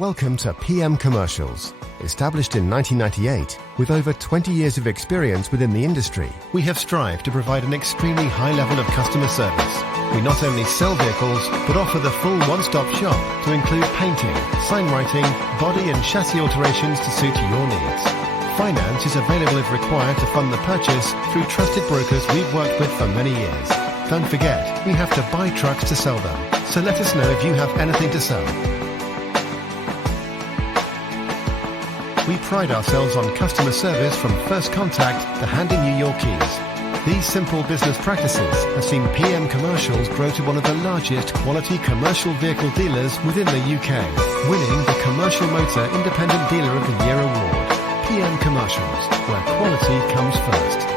Welcome to PM Commercials. Established in 1998, with over 20 years of experience within the industry, we have strived to provide an extremely high level of customer service. We not only sell vehicles, but offer the full one-stop shop to include painting, sign writing, body and chassis alterations to suit your needs. Finance is available if required to fund the purchase through trusted brokers we've worked with for many years. Don't forget, we have to buy trucks to sell them, so let us know if you have anything to sell. We pride ourselves on customer service from first contact to handing you your keys. These simple business practices have seen PM Commercials grow to one of the largest quality commercial vehicle dealers within the UK, winning the Commercial Motor Independent Dealer of the Year award. PM Commercials, where quality comes first.